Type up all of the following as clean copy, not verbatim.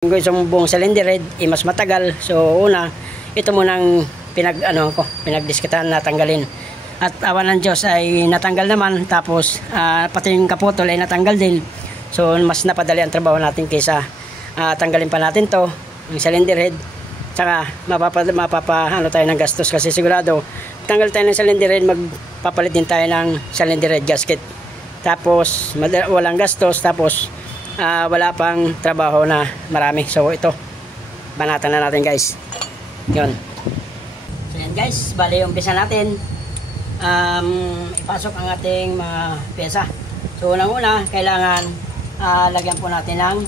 Yung buong cylinder head mas matagal. So una, ito munang pinagdiskitahan na tanggalin. At awan ng Diyos ay natanggal naman. Tapos pati yung kaputol ay natanggal din. So mas napadali ang trabaho natin kaysa tanggalin pa natin to, yung cylinder head. Tsaka tayo ng gastos kasi sigurado tanggal tayo ng cylinder head, magpapalit din tayo ng cylinder head gasket. Tapos walang gastos, tapos wala pang trabaho na marami. So ito, banatan na natin guys. Yun. So yan guys, bali umpisa natin. Ipasok ang ating mga pyesa. So unang-una, kailangan lagyan po natin ng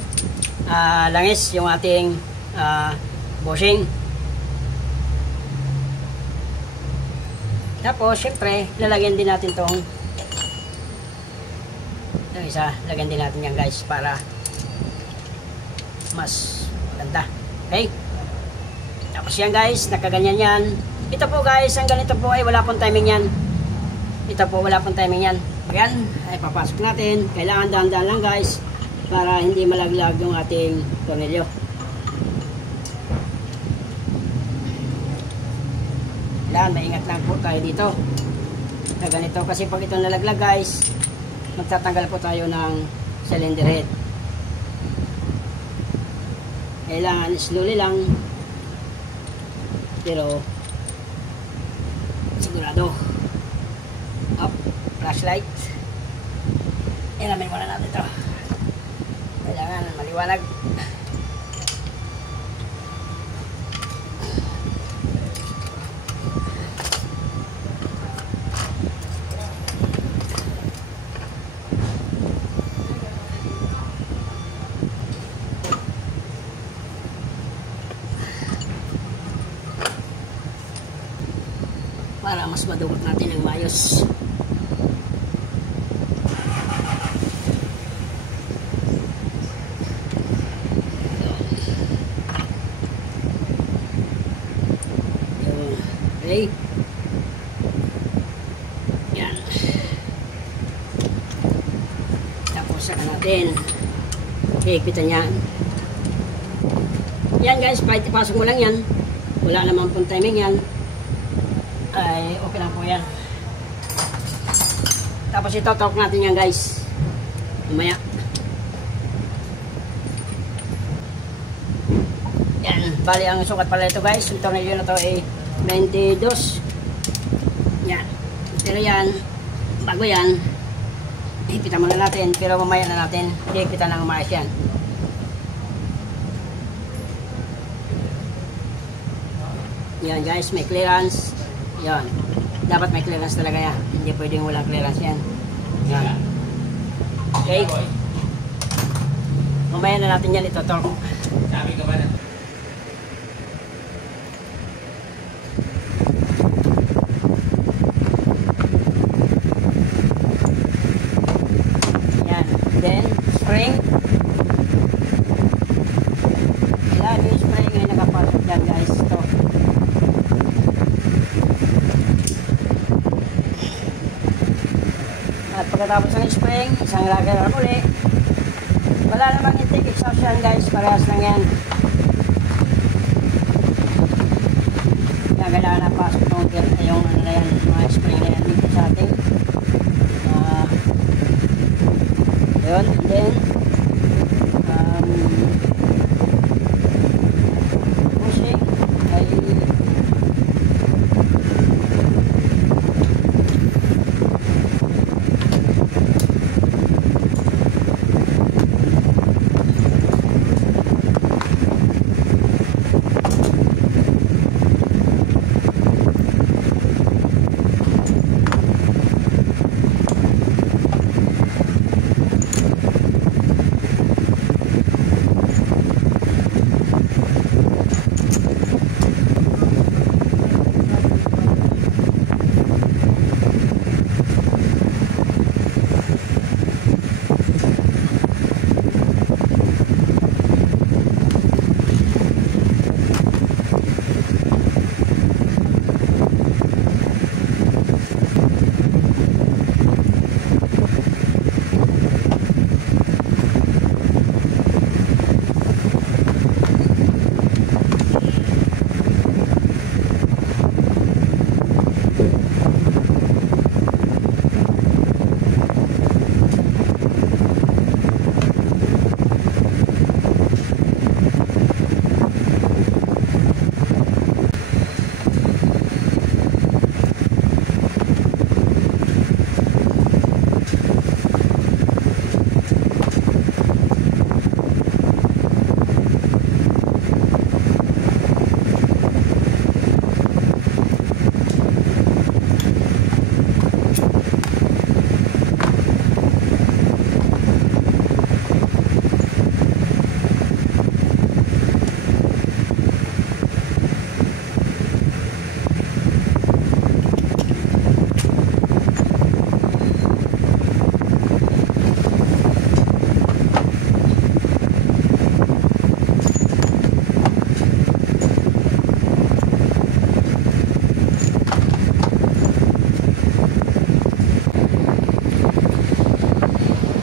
langis yung ating bushing. Tapos syempre, lalagyan din natin tong isa, lagyan din natin yan guys para mas maganda. Okay, tapos yan guys, nakaganyan yan. Ito po guys, ang ganito po ay wala pong timing yan. Ito po wala pong timing yan. Yan ay papasok natin. Kailangan dahan-dahan lang guys para hindi malaglag yung ating tornilyo. Kailangan maingat lang po tayo dito na ganito, kasi pag ito nalaglag guys, magtatanggal po tayo ng cylinder head. Kailangan slowly lang, pero sigurado. Up, flashlight. Ilamin muna natin ito. Kailangan maliwanag. Para mas madukot natin ang maayos. Okay. Yan. Tapos saka natin higpitan yan. Yan guys, ipasok mo lang yan. Wala naman pong timing yan. Ay okay lang po yan. Tapos itotok natin yan guys mamaya. Yan, bali ang sukat pala ito guys, yung tornilyo na to ay 92. Yan, pero yan bago yan hipitan muna natin, pero mamaya na natin hipitan ng maayos yan. Yan guys, may clearance. Yan. Dapat may clearance talaga yan. Hindi pwedeng walang clearance yan. Yan. Okay. Mamaya na natin yan ito-torque. Sabi ka ba na? Yan. Then, spring. Yan, yung spring ay nakapasok dyan guys. Ito. At pagkatapos ng spring, isang lagay lang uli. Wala namang intake exhaust yan guys, parehas lang yan. Kaya kailangan na pasok yung ano na yan, mga spring na yan dito sa ating yun, and then pushing ay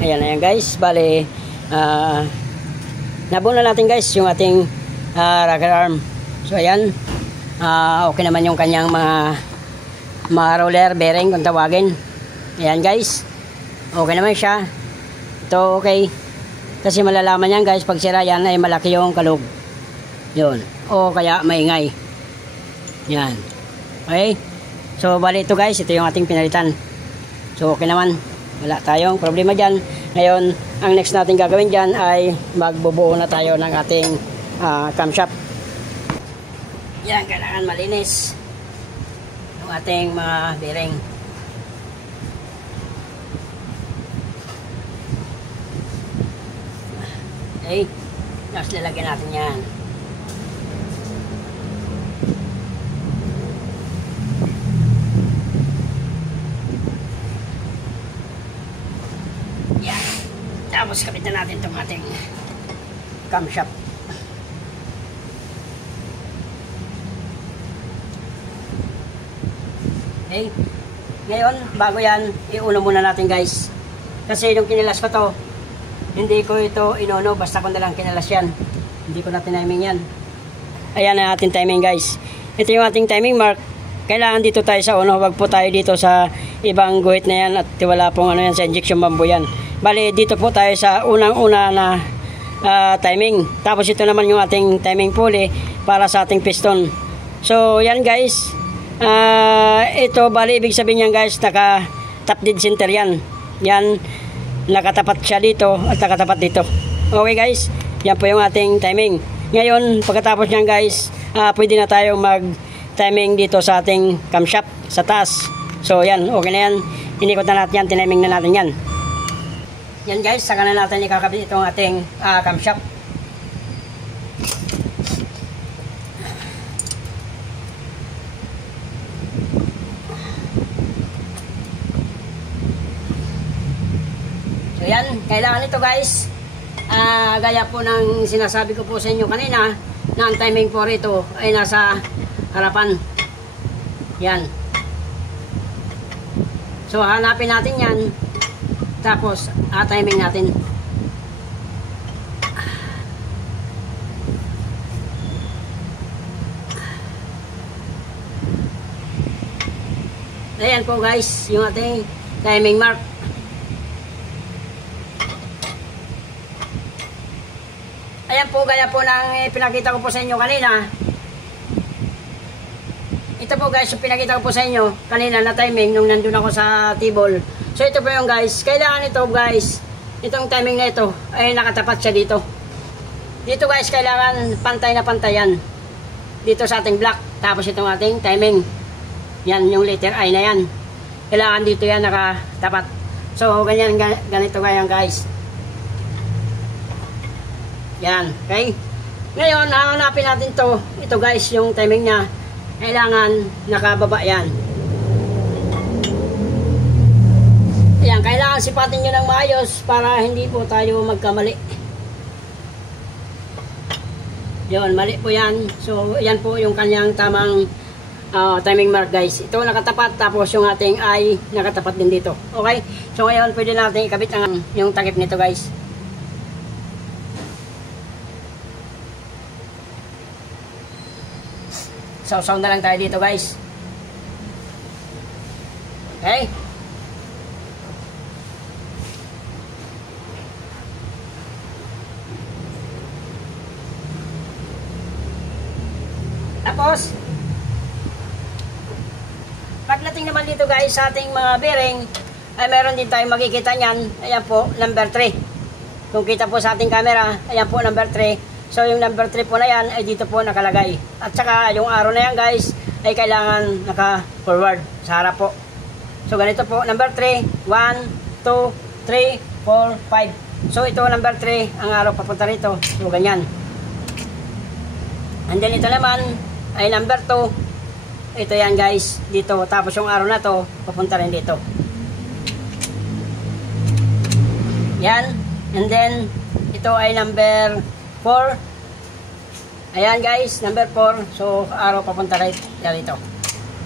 Ayan, ayan guys. Bale, nabuo na natin guys yung ating rocker arm. So ayan, okay naman yung kanyang mga roller bearing kung tawagin. Ayan guys, okay naman siya. Ito okay. Kasi malalaman yan guys, pag sira yan ay malaki yung kalog. Yun. O kaya maingay. Yan. Okay. So bali ito guys, ito yung ating pinalitan. So okay naman. Wala tayong problema dyan. Ngayon, ang next natin gagawin dyan ay magbubuo na tayo ng ating camshaft. Yan, kailangan malinis yung ating mga bearing. Okay, tapos lalagyan natin yan. Yan. Tapos kapitan natin itong ating camshaft. Okay, ngayon bago yan, iuno muna natin guys. Kasi nung kinilas ko to, hindi ko ito inono, basta ko na lang kinalas yan. Hindi ko na tiniming yan. Ayan ang ating timing guys. Ito yung ating timing mark. Kailangan dito tayo sa uno, wag po tayo dito sa ibang guhit na yan at wala pong ano yan sa injection bamboo yan. Bali dito po tayo sa unang-una na timing. Tapos ito naman yung ating timing pulley para sa ating piston. So yan guys. Ito bali ibig sabihin yan guys, naka top dead center yan. Yan. Nakatapat siya dito at nakatapat dito. Okay guys, yan po yung ating timing. Ngayon, pagkatapos nyan guys, pwede na tayo mag timing dito sa ating camshaft sa taas. So yan, okay na yan. Inikot na natin yan, tiniming na natin yan. Yan guys, saka na natin ikakabit itong ating camshaft. Yan, kailangan ito guys, gaya po ng sinasabi ko po sa inyo kanina, na ang timing po rito ay nasa harapan. Yan. So hanapin natin yan, tapos timing natin. Ayan po guys, yung ating timing mark. Ayan po, gaya po ng pinakita ko po sa inyo kanina. Ito po guys, yung pinakita ko po sa inyo kanina na timing nung nandun ako sa table. So ito po yung guys, kailangan ito guys, itong timing na ito ay nakatapat siya dito. Dito guys, kailangan pantay na pantay yan. Dito sa ating block, tapos itong ating timing. Yan, yung letter I na yan. Kailangan dito yan nakatapat. So ganyan, ganito ganyan guys. Yan, okay? Ngayon, hahanapin natin to. Ito guys, yung timing niya. Kailangan nakababa yan. Yan, kailangan sipatin nyo ng maayos para hindi po tayo magkamali. Yun, mali po yan. So, yan po yung kanyang tamang timing mark guys. Ito nakatapat, tapos yung ating ay nakatapat din dito. Okay? So, ngayon, pwede natin ikabit yung takip nito guys. Sausaw na lang tayo dito guys. Okay? Tapos pagdating naman dito guys sa ating mga bearing ay meron din tayong makikita nyan. Ayan po, number 3. Kung kita po sa ating camera, ayan po number 3. So yung number 3 po na yan ay dito po nakalagay. At saka yung arrow na yan guys ay kailangan naka-forward sa harap po. So ganito po, number 3, 1, 2, 3, 4, 5. So ito number 3, ang arrow papunta rito. So ganyan. And then ito naman ay number 2. Ito yan guys, dito. Tapos yung arrow na to, papunta rin dito. Yan. And then ito ay number 4. Ayan guys, number 4. So, arrow papunta right dito.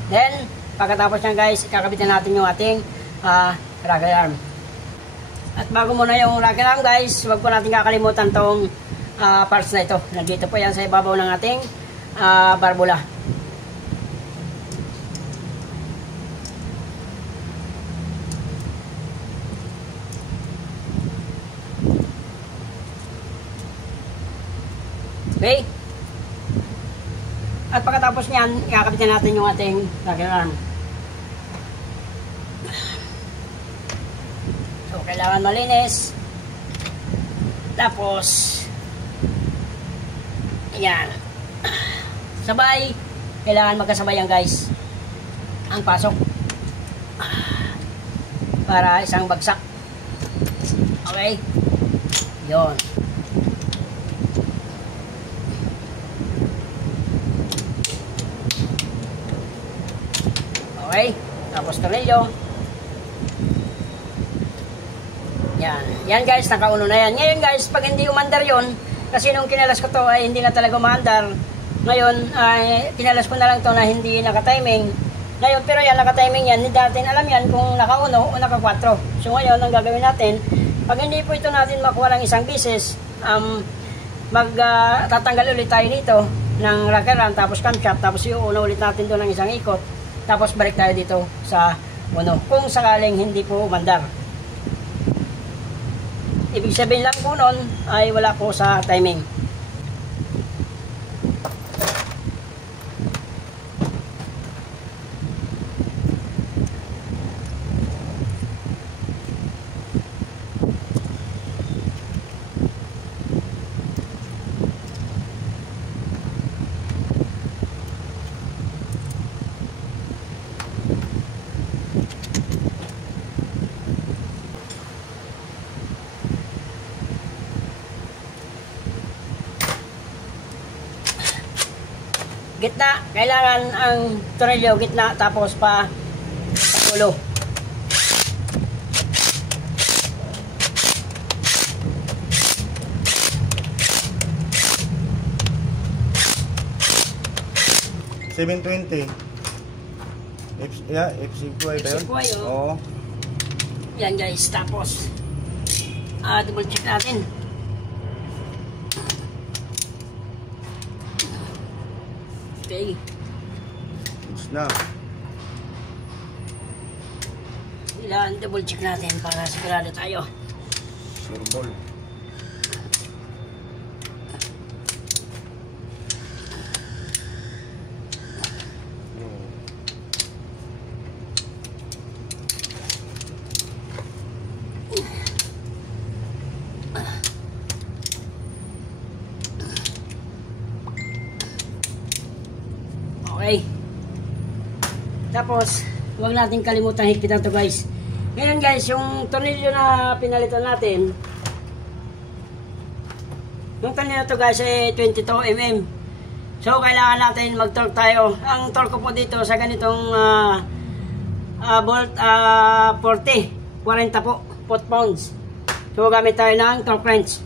Then, pagkatapos nyan guys, ikakabit na natin yung ating rocker arm. At bago muna yung rocker arm guys, huwag po natin kakalimutan tong parts na ito. Nandito po yan sa ibabaw ng ating barbula. Okay? At pagkatapos niyan, ikakabit na natin yung ating rocker arm. So, kailangan malinis. Tapos, ayan. Sabay. Kailangan magkasabay yan guys. Ang pasok. Para isang bagsak. Okay? Yun. Okay? Tapos tornilyo. Yan. Yan guys, nakauno na yan. Ngayon guys, pag hindi umandar yon, kasi nung kinalas ko to ay hindi na talaga umandar. Ngayon, ay kinalas ko na lang to na hindi naka-timing. Ngayon, pero yan, naka-timing yan. Hindi natin alam yan kung naka-1 o naka-4. So ngayon, ang gagawin natin, pag hindi po ito natin makuha ng isang bisis, tatanggal ulit tayo dito ng rocker arm, tapos camshaft, tapos iuuna ulit natin doon ng isang ikot. Tapos balik tayo dito sa kung sakaling hindi po umandar. Ibig sabihin lang po nun ay wala po sa timing. Gitna, kailangan ang tornilyo gitna tapos pa ulo. $720. FC5 ba yun? FC5, Oo. Yan guys, tapos double check natin. Okay. Goods na. Ilan double check natin para sigurado tayo. Sure ball. Okay. Tapos, huwag natin kalimutan higpitan to guys. Ngayon guys, yung tornilyo na pinalitan natin, yung tornilyo na to guys ay 22 mm. So, kailangan natin mag-torque tayo. Ang torque ko po dito sa ganitong bolt 40 po, foot-pounds. So, gamit tayo ng torque wrench.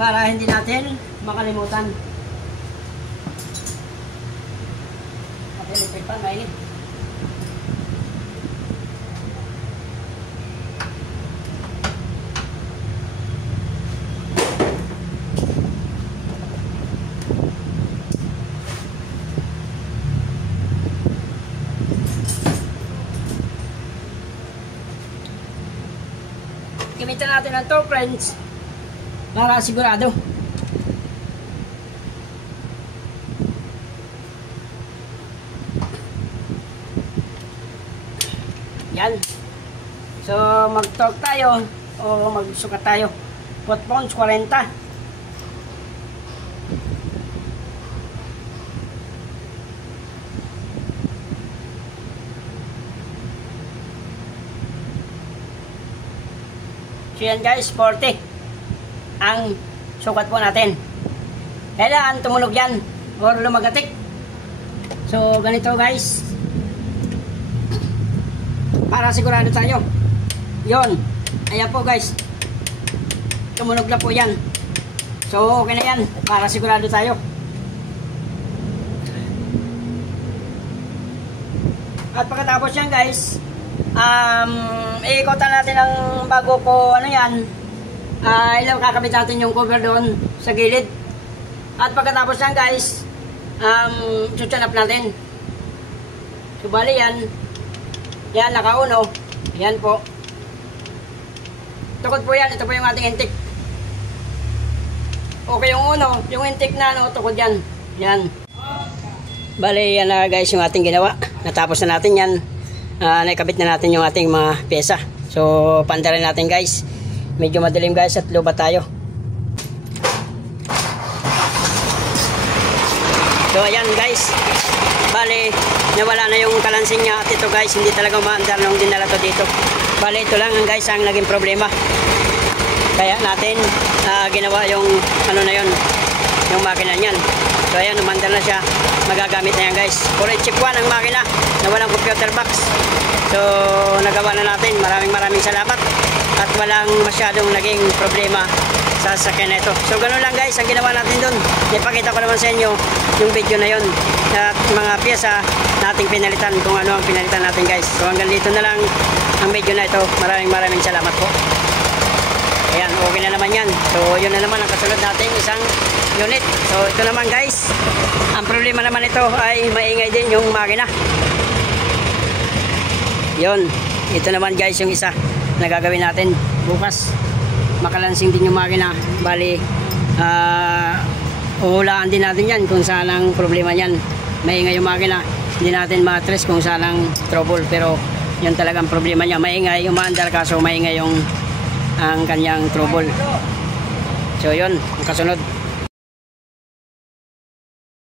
Para hindi natin makalimutan. Electric pan, mainit. Gamitin natin ang torque wrench para sigurado. Yan. So, mag-torque tayo o magsukat tayo. Foot-pounds 40. So, yan guys, 40 ang sukat po natin. Kailangan tumunog yan or lumagatik. So, ganito guys. Para sigurado tayo. Yon. Ayan po guys. Tumunog na po yan. So okay na yan. Para sigurado tayo. At pagkatapos yan guys, iikotan natin ang bago ko ano yan. Ilaw kakabit natin yung cover doon sa gilid. At pagkatapos yan guys, suchan up natin. So bali yan. Yan nakauno. Yan po. Tukod po yan. Ito po yung ating intake. Okay yung uno. Yung intake na ano, tukod yan. Yan. Bale, yan na guys yung ating ginawa. Natapos na natin yan. Naikabit na natin yung ating mga pyesa. So, pandarin natin guys. Medyo madilim guys at luba tayo. So, ayan guys. Bale, nawala na yung kalansing niya. At ito guys, hindi talaga umaandar nung dinala to dito. Bale, ito lang guys ang naging problema. Kaya natin ginawa yung ano na yun, yung makina niyan. So ayan, umandar na siya. Magagamit na yan guys. Puro chip 1 ang makina na walang computer box. So nagawa na natin. Maraming salamat. At walang masyadong naging problema sa sasakyan na ito. So ganun lang guys ang ginawa natin dun. Ipakita ko naman sa inyo yung video na yun. At mga pyesa nating pinalitan kung ano ang pinalitan natin guys. So hanggang dito na lang ang video na ito. Maraming salamat po. Ayan, okay na naman yan. So, yun na naman ang kasunod natin, isang unit. So, ito naman guys, ang problema naman ito ay maingay din yung makina. Yun, ito naman guys yung isa na gagawin natin bukas. Makalansing din yung makina. Bali, uhulaan din natin yan kung saan ang problema yan. Maingay yung makina. Hindi natin ma-trace kung saan ang trouble. Pero, yun talagang problema niya. Maingay, umaandar kaso maingay yung ang kanyang trouble. So yun, ang kasunod.